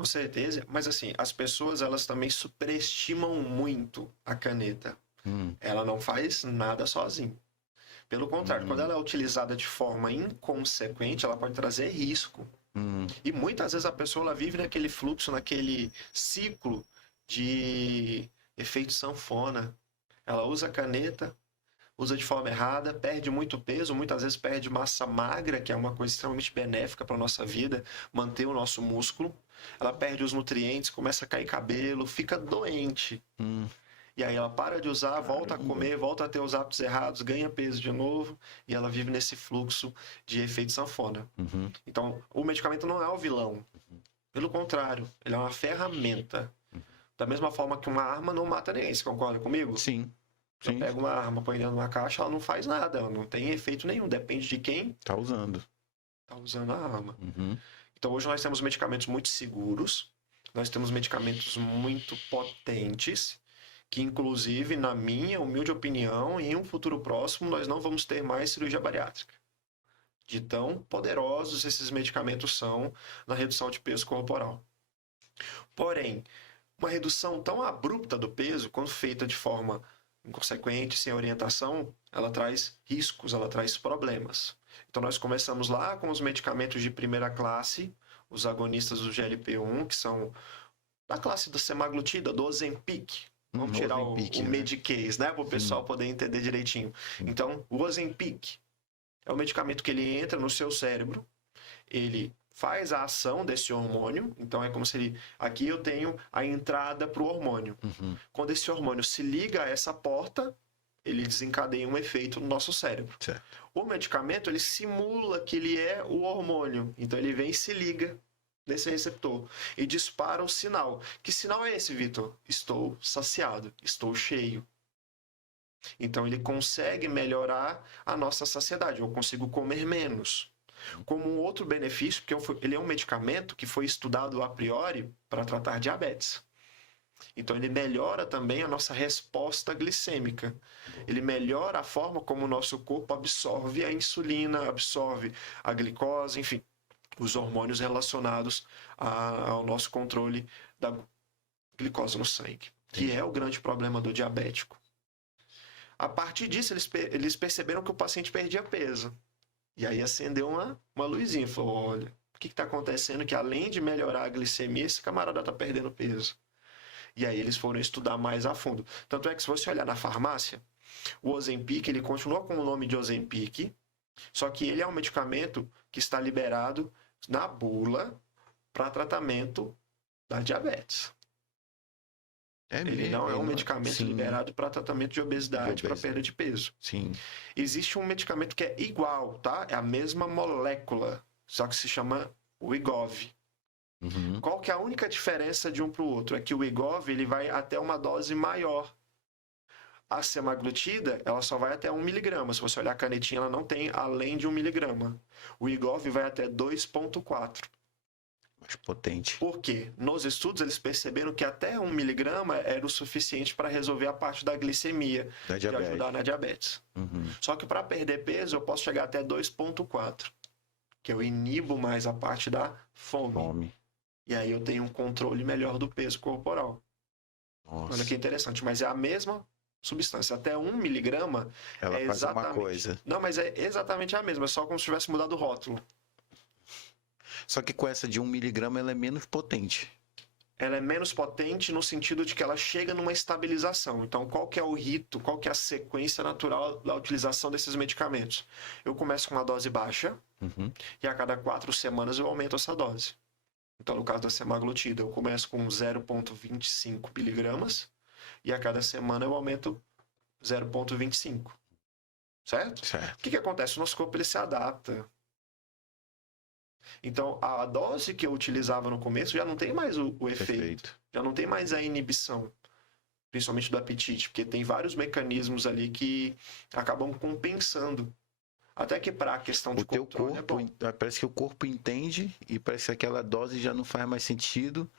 Com certeza, mas assim, as pessoas elas também superestimam muito a caneta. Ela não faz nada sozinha. Pelo contrário, quando ela é utilizada de forma inconsequente, ela pode trazer risco. E muitas vezes a pessoa ela vive naquele fluxo, naquele ciclo de efeito sanfona. Ela usa a caneta, usa de forma errada, perde muito peso, muitas vezes perde massa magra, que é uma coisa extremamente benéfica para a nossa vida, manter o nosso músculo. Ela perde os nutrientes, começa a cair cabelo, fica doente. E aí ela para de usar, volta a comer, volta a ter os hábitos errados, ganha peso de novo, e ela vive nesse fluxo de efeito sanfona. Então, o medicamento não é o vilão. Pelo contrário, ele é uma ferramenta. Da mesma forma que uma arma não mata ninguém. Você concorda comigo? Sim. Você pega uma arma, põe dentro de uma caixa, ela não faz nada, ela não tem efeito nenhum. Depende de quem tá usando a arma. Então, hoje nós temos medicamentos muito seguros, nós temos medicamentos muito potentes, que inclusive, na minha humilde opinião, em um futuro próximo, nós não vamos ter mais cirurgia bariátrica. De tão poderosos esses medicamentos são na redução de peso corporal. Porém, uma redução tão abrupta do peso, quando feita de forma inconsequente, sem orientação, ela traz riscos, ela traz problemas. Então, nós começamos lá com os medicamentos de primeira classe, os agonistas do GLP-1, que são da classe da semaglutida, do Ozempic. Vamos tirar o Medicaid, né? Para o pessoal poder entender direitinho. Então, o Ozempic é o medicamento que ele entra no seu cérebro, ele faz a ação desse hormônio, então é como se ele... Aqui eu tenho a entrada para o hormônio. Quando esse hormônio se liga a essa porta, ele desencadeia um efeito no nosso cérebro. Certo. O medicamento, ele simula que ele é o hormônio, então ele vem e se liga nesse receptor e dispara o sinal. Que sinal é esse, Vitor? Estou saciado, estou cheio. Então ele consegue melhorar a nossa saciedade, eu consigo comer menos. Como um outro benefício, porque ele é um medicamento que foi estudado a priori para tratar diabetes. Então ele melhora também a nossa resposta glicêmica. Ele melhora a forma como o nosso corpo absorve a insulina, absorve a glicose, enfim, os hormônios relacionados ao nosso controle da glicose no sangue, que é o grande problema do diabético. A partir disso, eles perceberam que o paciente perdia peso. E aí acendeu uma luzinha, falou, olha, o que está acontecendo que além de melhorar a glicemia, esse camarada está perdendo peso. E aí eles foram estudar mais a fundo. Tanto é que se você olhar na farmácia, o Ozempic, ele continua com o nome de Ozempic, só que ele é um medicamento que está liberado na bula para tratamento da diabetes. Ele não é um medicamento liberado para tratamento de obesidade, para perda de peso. Sim. Existe um medicamento que é igual, tá? É a mesma molécula, só que se chama Wegovy. Qual que é a única diferença de um para o outro? É que o Wegovy ele vai até uma dose maior. A semaglutida, ela só vai até 1 miligrama. Se você olhar a canetinha, ela não tem além de 1 miligrama. O Wegovy vai até 2,4. Mais potente. Por quê? Nos estudos, eles perceberam que até 1 miligrama era o suficiente para resolver a parte da glicemia, de ajudar na diabetes. Só que para perder peso, eu posso chegar até 2,4, que eu inibo mais a parte da fome. E aí eu tenho um controle melhor do peso corporal. Nossa. Olha que interessante, mas é a mesma substância. Até 1 miligrama ela faz exatamente uma coisa. Não, mas é exatamente a mesma, é só como se tivesse mudado o rótulo. Só que com essa de 1 miligrama ela é menos potente. Ela é menos potente no sentido de que ela chega numa estabilização. Então, qual que é o rito, qual que é a sequência natural da utilização desses medicamentos? Eu começo com uma dose baixa e a cada 4 semanas eu aumento essa dose. Então, no caso da semaglutida, eu começo com 0,25 miligramas e a cada semana eu aumento 0,25. Certo? Certo. O que acontece? O nosso corpo ele se adapta. Então, a dose que eu utilizava no começo já não tem mais o efeito. Já não tem mais a inibição, principalmente do apetite, porque tem vários mecanismos ali que acabam compensando. Até que para a questão de controle é bom. Parece que o corpo entende e parece que aquela dose já não faz mais sentido.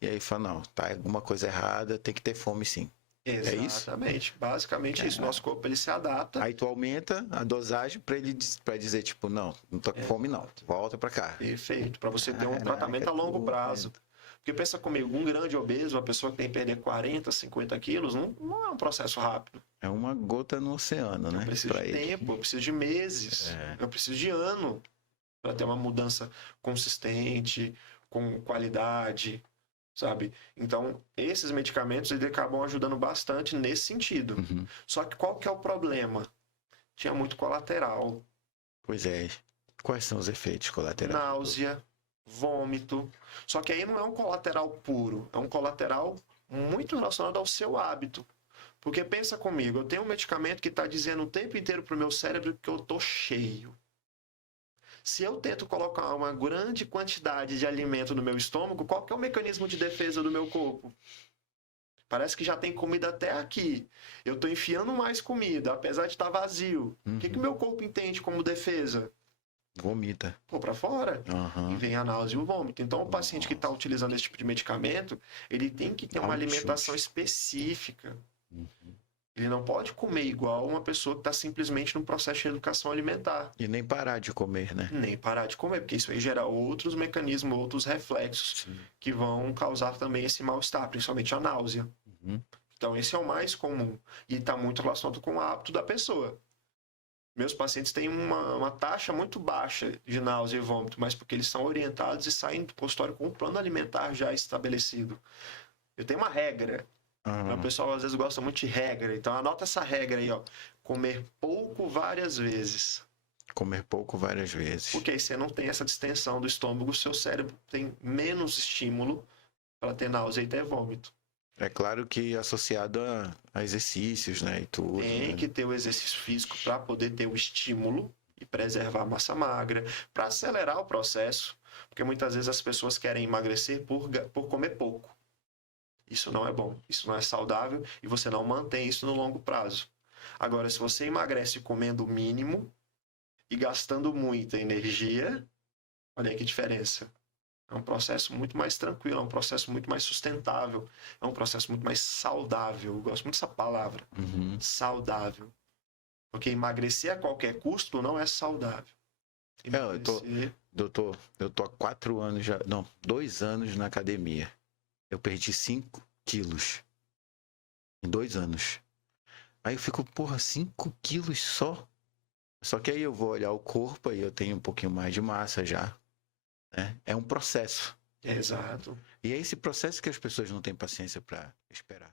E aí fala, não, tá alguma coisa errada, tem que ter fome sim. Exatamente, basicamente isso. Nosso corpo ele se adapta. Aí tu aumenta a dosagem para dizer tipo, não tô com fome não, volta para cá. Perfeito, para você ter um tratamento a longo prazo. Porque pensa comigo, um grande obeso, uma pessoa que tem que perder 40, 50 quilos, não é um processo rápido. É uma gota no oceano, né? Eu preciso Pra de ele. tempo, eu preciso de meses, É. eu preciso de ano para ter uma mudança consistente, com qualidade, sabe? Então, esses medicamentos eles acabam ajudando bastante nesse sentido. Uhum. Só que qual que é o problema? Tinha muito colateral, Pois é. Quais são os efeitos colaterais? náusea, vômito. Só que aí não é um colateral puro, é um colateral muito relacionado ao seu hábito. Porque pensa comigo, eu tenho um medicamento que está dizendo o tempo inteiro para o meu cérebro que eu tô cheio. Se eu tento colocar uma grande quantidade de alimento no meu estômago, qual que é o mecanismo de defesa do meu corpo? Parece que já tem comida até aqui. Eu estou enfiando mais comida, apesar de estar vazio. O que o meu corpo entende como defesa? Vomita. Pô, para fora. Aham. E vem a náusea e o vômito. Então, o paciente que está utilizando esse tipo de medicamento, ele tem que ter uma Dá um alimentação chute. específica. Uhum. Ele não pode comer igual uma pessoa que está simplesmente no processo de educação alimentar. E nem parar de comer, né? Nem parar de comer, porque isso aí gera outros mecanismos, outros reflexos Sim. que vão causar também esse mal-estar, principalmente a náusea. Uhum. Então, esse é o mais comum. E está muito relacionado com o hábito da pessoa. Meus pacientes têm uma taxa muito baixa de náusea e vômito, mas porque eles são orientados e saem do consultório com um plano alimentar já estabelecido. Eu tenho uma regra. O pessoal às vezes gosta muito de regra. Então, anota essa regra aí, ó. Comer pouco várias vezes. Comer pouco várias vezes. Porque aí você não tem essa distensão do estômago, o seu cérebro tem menos estímulo para ter náusea e ter vômito. É claro que associado a exercícios, né? E tudo. Tem né? que ter o exercício físico para poder ter o estímulo e preservar a massa magra, para acelerar o processo, porque muitas vezes as pessoas querem emagrecer por comer pouco. Isso não é bom, isso não é saudável e você não mantém isso no longo prazo. Agora, se você emagrece comendo o mínimo e gastando muita energia, olha aí que diferença. É um processo muito mais tranquilo, é um processo muito mais sustentável, é um processo muito mais saudável. Eu gosto muito dessa palavra, Uhum. saudável. Porque emagrecer a qualquer custo não é saudável. Doutor, eu tô há 4 anos já, não, 2 anos na academia. Eu perdi 5 quilos em 2 anos. Aí eu fico, porra, 5 quilos só? Só que aí eu vou olhar o corpo e eu tenho um pouquinho mais de massa já. Né? É um processo. Exato. E é esse processo que as pessoas não têm paciência para esperar.